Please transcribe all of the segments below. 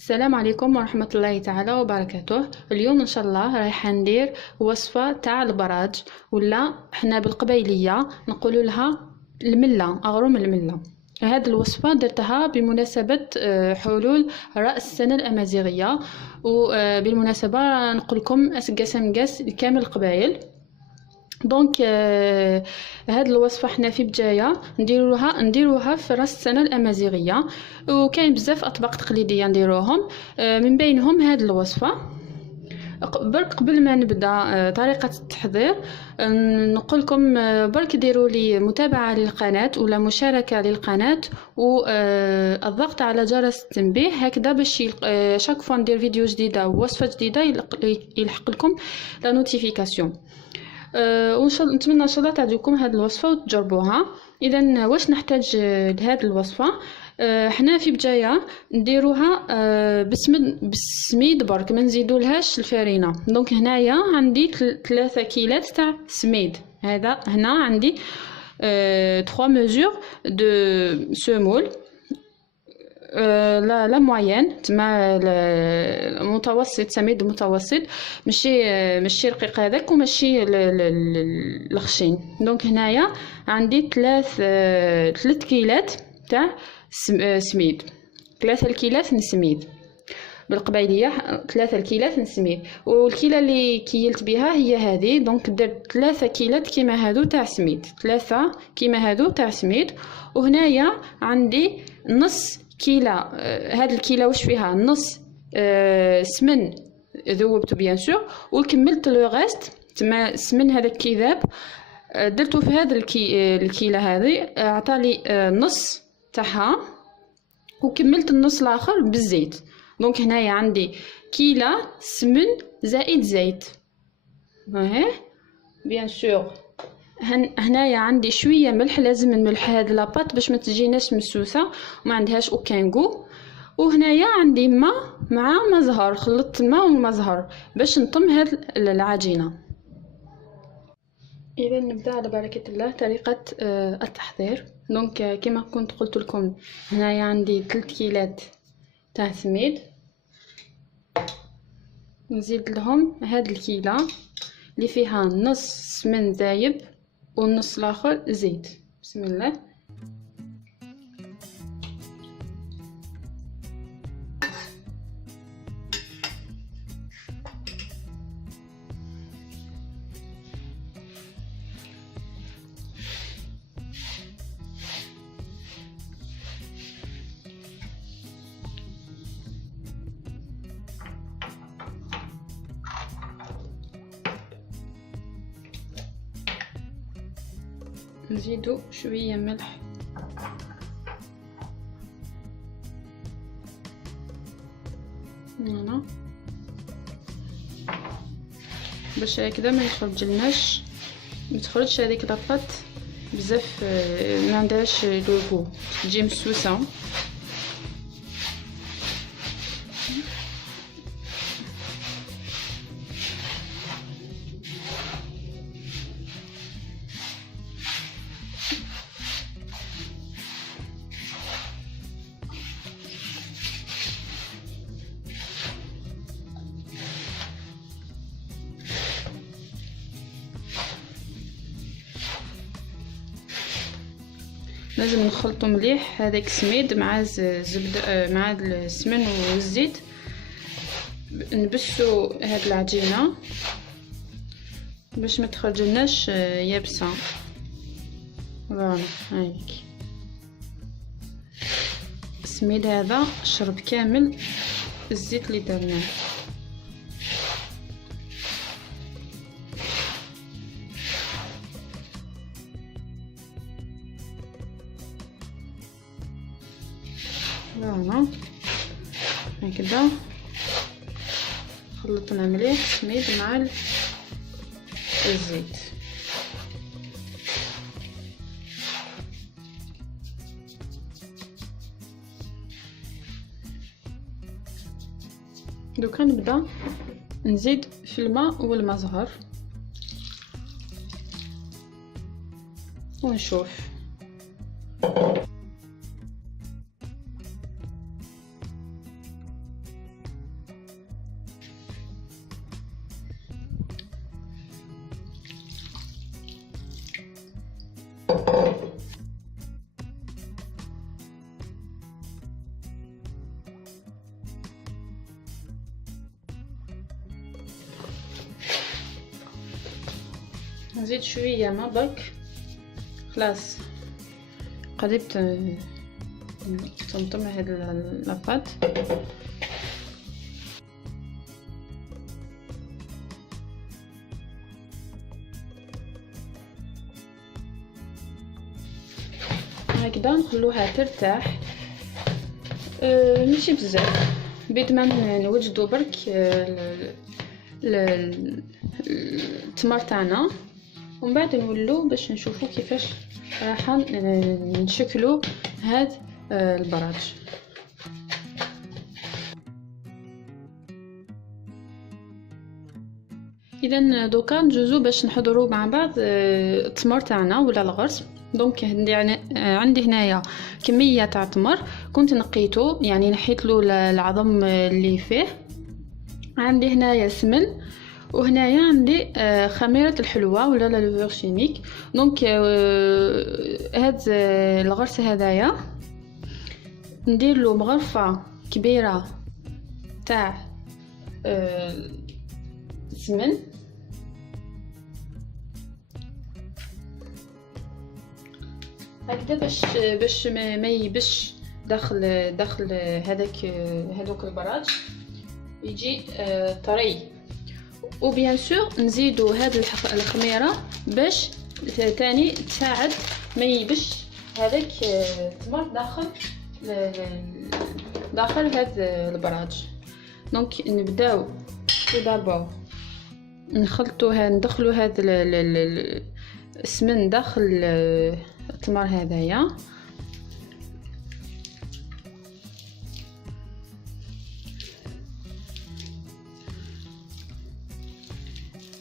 السلام عليكم ورحمة الله تعالى وبركاته. اليوم ان شاء الله رايح ندير وصفة تاع البراج، ولا احنا بالقبيلية نقول لها الملة، اغروم الملة. هذه الوصفة درتها بمناسبة حلول رأس السنة الأمازيغية، وبالمناسبة نقولكم أسقاس مقاس لكامل القبائل. دونك هاد الوصفه حنا في بدايه نديروها في راس السنه الامازيغيه، وكاين بزاف اطباق تقليديه نديروهم، من بينهم هاد الوصفه. برك قبل ما نبدا طريقه التحضير نقول لكم برك ديروا لي متابعه للقناه ولا مشاركه للقناه، والضغط على جرس التنبيه هكذا باش شاك فوا ندير فيديو جديده ووصفه جديده يلحق لكم لا نوتيفيكاسيون. وان شاء الله نتمنى ان شاء الله تعجبكم هذه الوصفه وتجربوها. اذا واش نحتاج لهذه الوصفه؟ حنا في بدايه نديروها بالسميد برك، ما نزيدولهاش الفرينه. دونك هنايا عندي 3 كيلات تاع سميد. هنا عندي 3 mesures de semoule. لا موين تما المتوسط، سميد متوسط، ماشي رقيق هذاك وماشي الخشين. دونك هنايا عندي 3 كيلات تاع سميد، 3 الكيلات نسميد بالقبيليه، 3 الكيلات نسميد. والكيله اللي كيلت بها هي هذه. دونك درت 3 كيلات كيما هادو تاع سميد، 3 كيما هادو تاع سميد. وهنايا عندي نص كيلة. هاد الكيلة واش فيها؟ نص سمن ذوبته بيان سور، وكملت لو غيست تما السمن هذاك كي ذاب درتو في هاد الكيلة هذه، عطالي نص تاعها، وكملت النص الاخر بالزيت. دونك هنايا عندي كيلة سمن زائد زيت. بيان سور هنايا عندي شويه ملح، لازم نملح هاد لاباط باش ما تجيناش مسوسه وما عندهاش اوكان غو. وهنايا عندي ماء مع مزهر، خلطت الماء والمزهر باش نطم هاد العجينه. اذا نبدا على بركه الله طريقه التحضير. دونك كما كنت قلت لكم هنايا عندي 3 كيلات تاع سميد، نزيد لهم هاد الكيله اللي فيها نص سمن ذايب والنص الاخر زيت. بسم الله. نزيدو شويه ملح، هنا باش هكذا ما يخرجلناش، ما تخرجش هذيك لاباط بزاف، ما عندهاش لوغو، تجي مسوسه. لازم نخلطو مليح هذاك السميد مع الزبده مع السمن والزيت، نبسو هاد العجينه باش ما تخرجلناش يابسه. فوالا هايك السميد هذا شرب كامل الزيت اللي درناه. فوالا هكذا خلطنا مليح السميد مع الزيت. دوكا نبدا نزيد في الماء والمزهر ونشوف. نزيد شويه ما برك خلاص قدرت تنطمع هاد لاباط. هكذا نخلوها ترتاح ماشي بزاف بيد ما نوجدوا برك التمر تاعنا، ومن بعد نولو باش نشوفوا كيفاش راح نشكلوا هاد البراج. اذا دوكا نجوزو باش نحضروا مع بعض التمر تاعنا ولا الغرس. دونك عندي هنايا كميه تاع تمر كنت نقيته، يعني نحيت له العظم اللي فيه. عندي هنايا سمن، وهنايا عندي خميره الحلوى ولا لافور شيميك. دونك هاد الغرس هذايا ندير له مغرفه كبيره تاع سمن، هكذا باش ما يبش داخل هذوك البراج، يجي طري. وبيان سور نزيدوا هذه الخميره باش ثاني تساعد ما يبش هذاك التمر داخل هذا البراج. دونك نبداو دابا ندخلوا هذا السمن داخل التمر هذايا،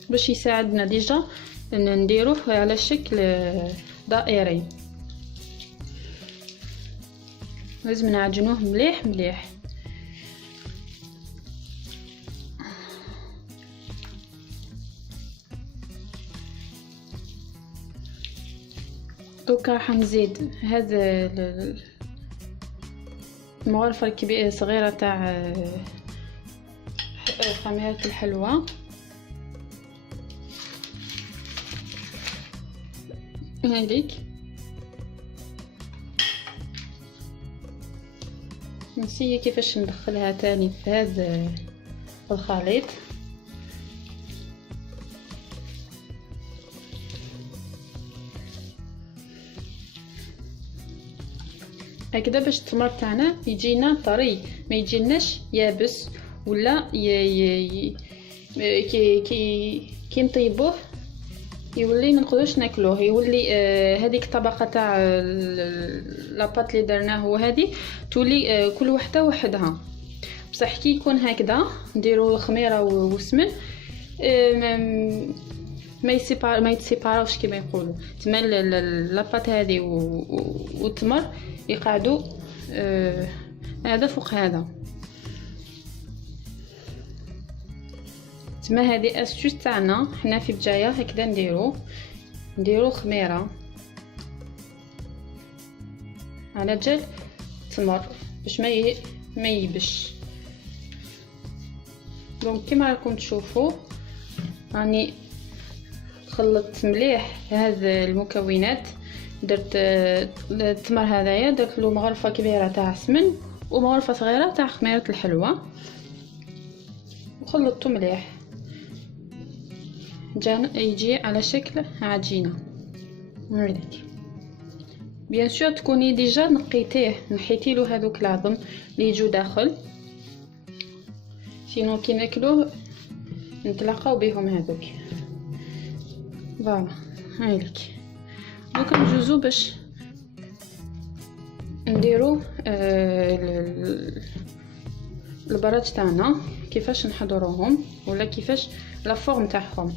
باش يساعدنا ديجا نديروه على شكل دائري. لازم نعجنوه مليح مليح. دوكا راح نزيد هذا المغرفه الكبيره صغيره تاع خميره الحلوى هذيك. نسيي كيفاش ندخلها تاني في هذا الخليط. هكذا باش التمر تاعنا يجينا طري، ما يجيناش يابس ولا كي نطيبوه يولي ما نقدروش ناكلوه، يولي هذيك الطبقه تاع لاباط اللي درناه وهذه تولي كل وحده وحدها. بصح كي يكون هكذا نديروا الخميره والسمن ما يتسيباروش كما يقولوا، تما لاباط هذه والتمر يقعدوا هذا فوق هذا. تما هذه استوس تاعنا حنا في بجايه هكذا نديرو خميره على جال التمر باش ما يبش. دونك كما راكم تشوفوا راني خلطت مليح هاد المكونات. درت التمر هذايا درت له مغرفه كبيره تاع سمن ومغرفه صغيره تاع خميره الحلوى وخلطته مليح يجي على شكل عجينه. هذيك بيان سور تكوني ديجا نقيتيه، نحيتي له هذوك العظم اللي يجوا داخل، سينو كي ناكلوه نتلاقاو بهم هذوك. فوالا هايلك. دوك نجوزو باش نديرو البراج تاعنا كيفاش نحضروهم ولا كيفاش لا فورم تاعهم.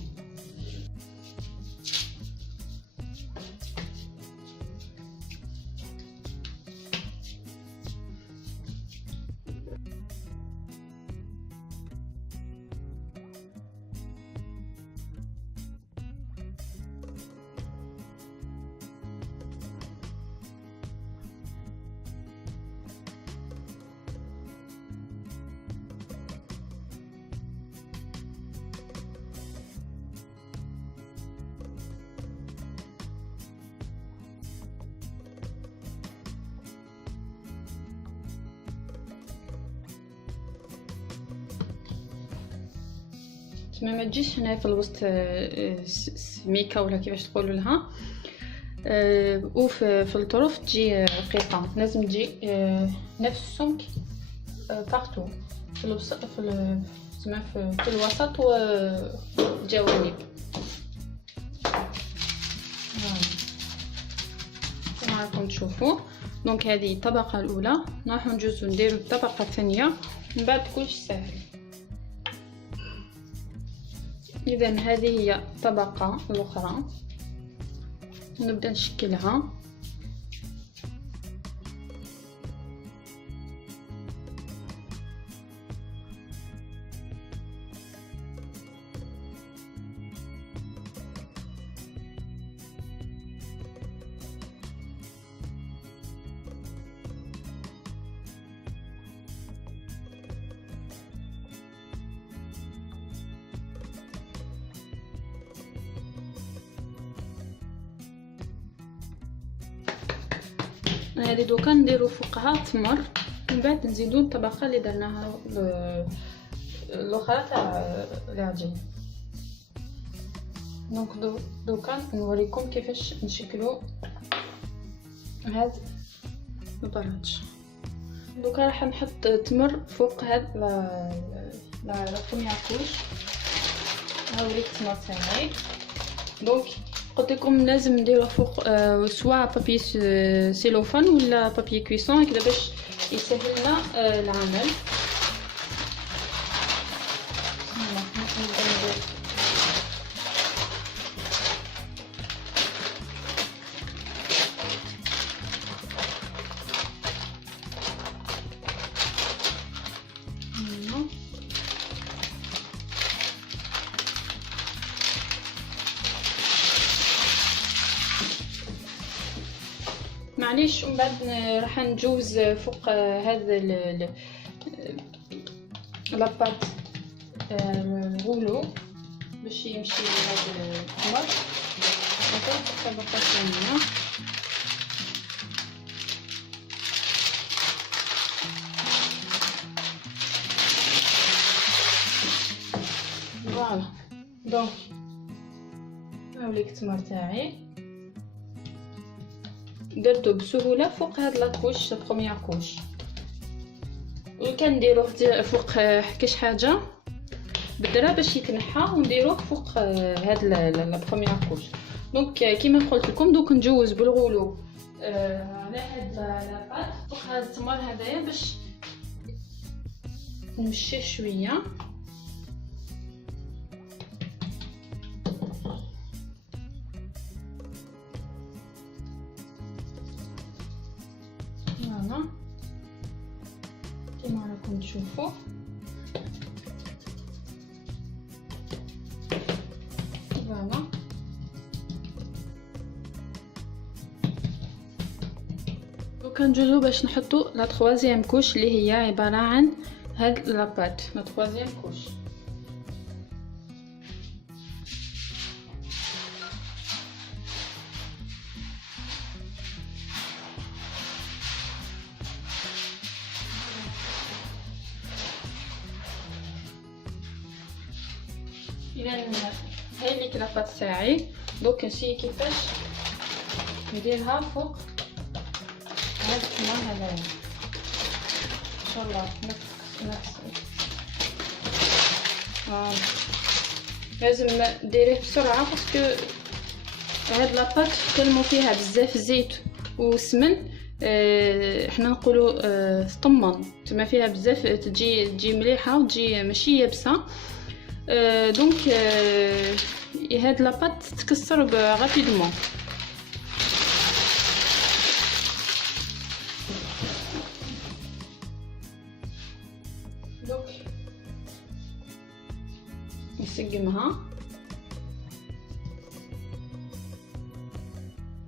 تما ما تجيش هنا في الوسط سميكه ولا كيفاش تقولوا لها. وفي الطرف تجي رقيقه، لازم تجي نفس السمك بارتو في الوسط، في الوسط والجوانب. كما راكم تشوفوا. دونك هذه الطبقه الاولى، راح نجوزو نديرو الطبقه الثانيه، من بعد كلش ساهل. اذا هذه هي الطبقه الاخرى، نبدا نشكلها. هذه دوكا نديرو فوقها تمر، من بعد نزيدو الطبقه اللي درناها الاخرى تاع العجين. دونك دوكا نوريكم كيفاش نشكلو هاد البراج. دوكا راح نحط تمر فوق هاد لا بروميير كوش. هاوليك التمر تاعي. دونك قلت لكم لازم نديرو فوق سواء بابي سيلوفان ولا بابي كويسون هكذا باش يسهلنا العمل. معليش ومن بعد راح نجوز فوق هذا لاباط الغولو باش يمشي هذا التمر. نحط الطبقه الثانيه. فوالا. دونك هاوليك التمر تاعي درتو بسهوله فوق هاد لاكوش بروميير كوش، وكنديروه فوق كاش حاجه بالدرا باش يتنحى ونديروه فوق هاد لا بروميير كوش. دونك كيما قلت لكم دوك نجوز بالغولو على هاد لاباط فوق هاد التمر هذايا باش نمشي شويه. فوالا كيما راكم تشوفوا. فوالا دوكا نجوزو باش نحطو لا تروازيام كوش اللي هي عباره عن هاد لاباط لا تروازيام كوش. اذا هاي اللي لاباط تاعي. دوك نشي كيفاش نديرها فوق هاد التمر هذايا ان شاء الله. نفس لازم ديريه بسرعه باسكو هاد لاباط كلمو فيها بزاف زيت وسمن. احنا نقولوا طمن، تما فيها بزاف تجي مليحه وتجي ماشي يابسه. دونك هاد لاباط تكسر رابيدمون. دونك نسقمها،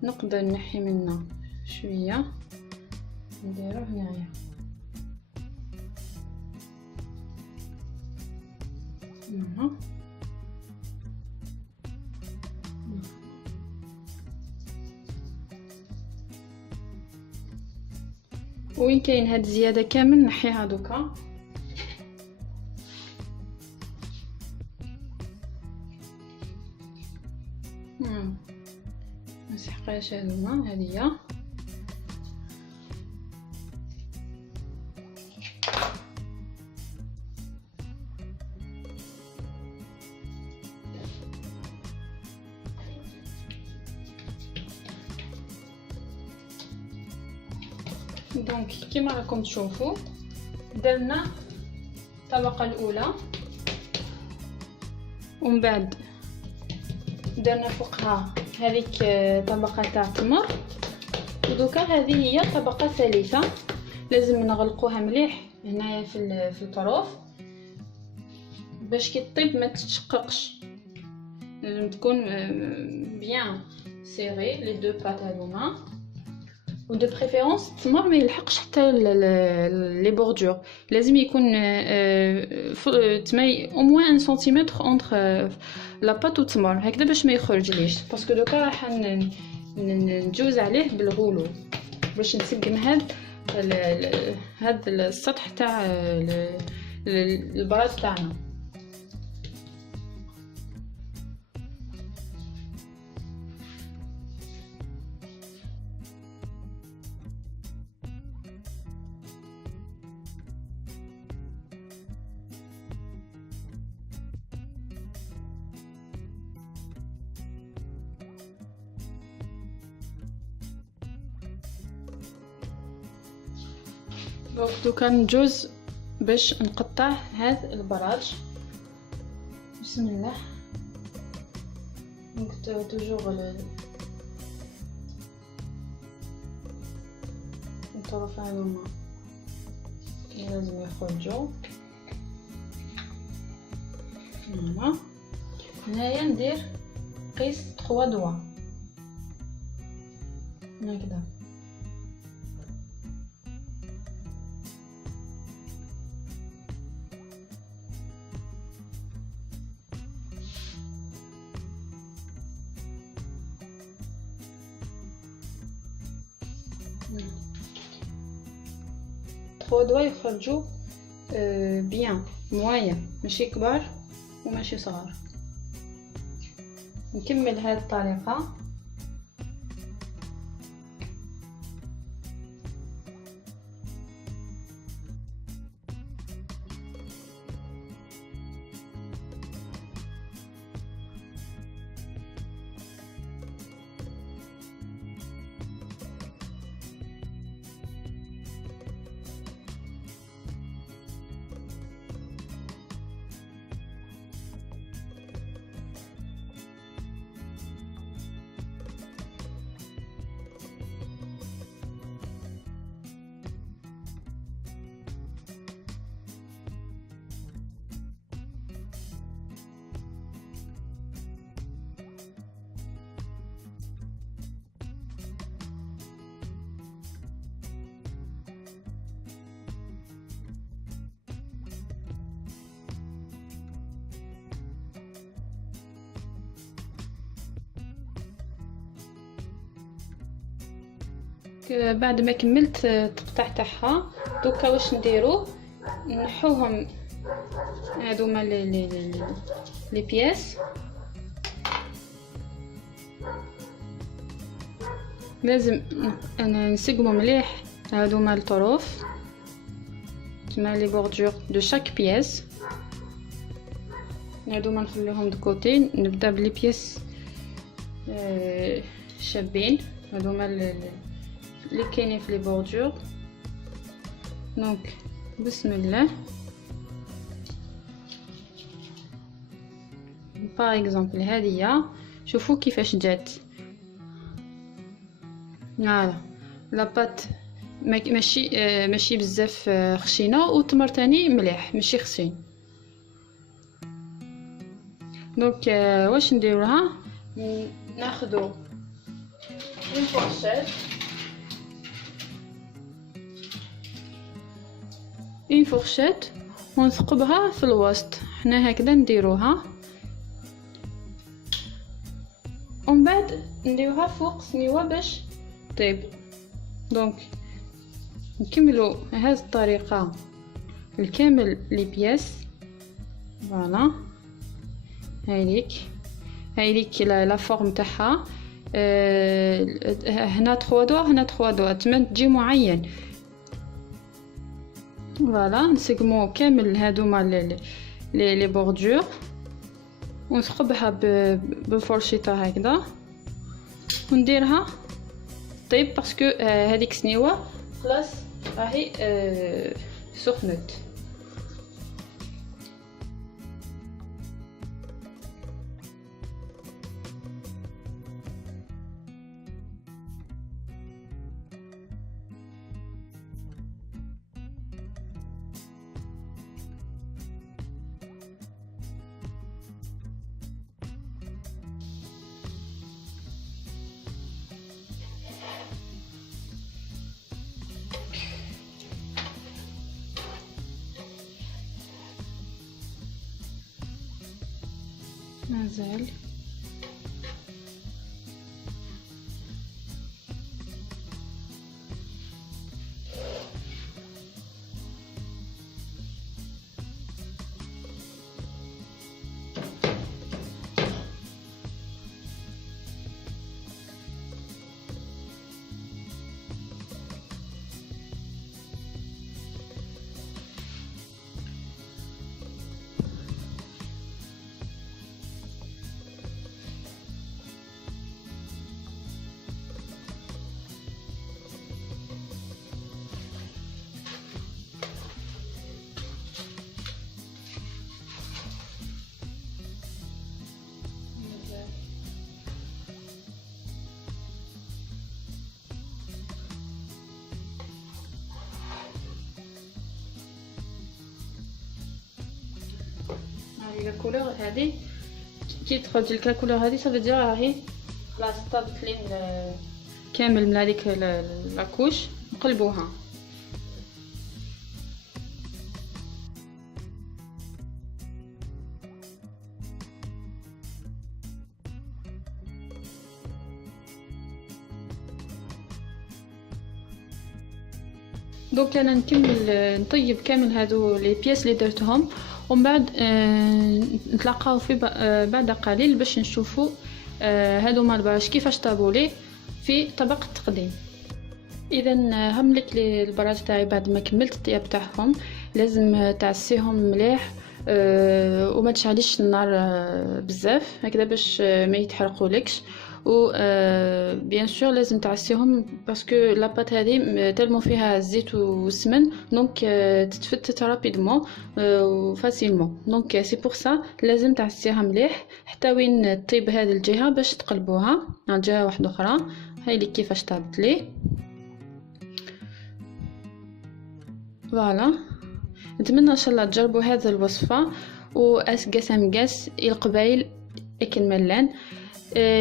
نقدر نحي منها شويه نديرو هنايا. وين كاين هاد الزياده كامل نحيها دوكا. مبقاش هادوما، هادي هي. دونك كيما راكم تشوفوا درنا الطبقه الاولى ومن بعد درنا فوقها هذيك طبقه تاع تمر، ودوكا هذه هي الطبقه الثالثه. لازم نغلقوها مليح هنايا في الطروف باش كي طيب ما تتشققش. لازم تكون بيان سيري لي دو بات هذوما، و دو بريفيرونس التمر ما يلحقش حتى لي بوردور، لازم يكون تماي او موان 1 سنتيمتر اونتر لا بات و التمر هكذا باش ما يخرجليش. باسكو دوكا راح نجوز عليه بالغولو باش نسقم هاد السطح تاع البراد تاعنا. دوكا نجوز باش نقطع هذا البراج. بسم الله. نقطع توجور الطرف هذوما لازم يخرجوا. هنايا ندير قيس 3 دوا هكذا. trois doigts يخرجوا بيان موية، ماشي كبار وماشي صغار. نكمل هذه الطريقة. بعد ما كملت التقطاع تاعها دوكا واش نديرو؟ نحوهم هذوما لي بياس. لازم نسقمو مليح هذوما الطروف تما لي بوردور دو شاك بياس. هذوما نخليهم دو كوتي. نبدا بلي بياس شابين هذوما اللي كاينين في لي بوردور. دونك بسم الله. باغ اكزومبل هذه شوفوا كيفاش جات. فوالا لا بات ماشي بزاف خشينه والتمر تاني مليح ماشي خشين. دونك واش نديروها؟ ناخذوا اون فورشيت اون فورشيت ونثقبها في الوسط. حنا هكذا نديروها ومن بعد نديروها فوق سنيوه باش طيب. دونك نكملوا هذه الطريقه الكامل لي بياس. فوالا هايليك لا فورم تاعها. هنا 3 دوا هنا 3 دوا تمن تجي معين. فوالا نسقمو كامل هادوما لي بوردور ونثقبها بفرشيطه هكذا ونديرها طيب باسكو هذيك سنيوه خلاص راهي سخنت. مازال لا كولور هذه كي تخرج لك لا كولور هذه صافي دير راهي خلاص طابت لي كامل من هذيك لاكوش نقلبوها. دونك انا نكمل نطيب كامل هادو لي بياس اللي درتهم ومن بعد نتلاقاو في بعد قليل باش نشوفوا هادو البراش كيفاش طابوا لي في طبق التقديم. اذا هم لك البراش تاعي بعد ما كملت الطياب تاعهم لازم تعسيهم مليح وما تشعليش النار بزاف هكذا باش ما يتحرقولكش. و بيان سور لازم تعسيهم باسكو لاباط هذه تلمو فيها الزيت والسمن دونك تتفتت رابيدمون وفاسيلمون دونك سي بور سا لازم تعسيها مليح حتى وين طيب هذه الجهه باش تقلبوها على جهه واحده اخرى. هاي لي كيفاش طابت لي. فوالا نتمنى ان شاء الله تجربوا هذه الوصفه واسقاس مقاس القبايل اكل ملان.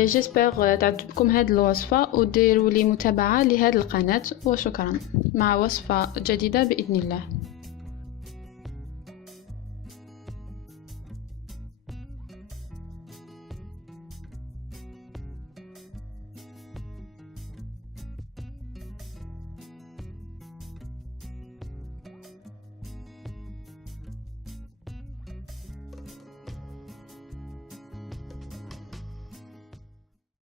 جيسبر تعجبكم هذه الوصفه وديروا لي متابعه لهذه القناه وشكرا. مع وصفه جديده باذن الله.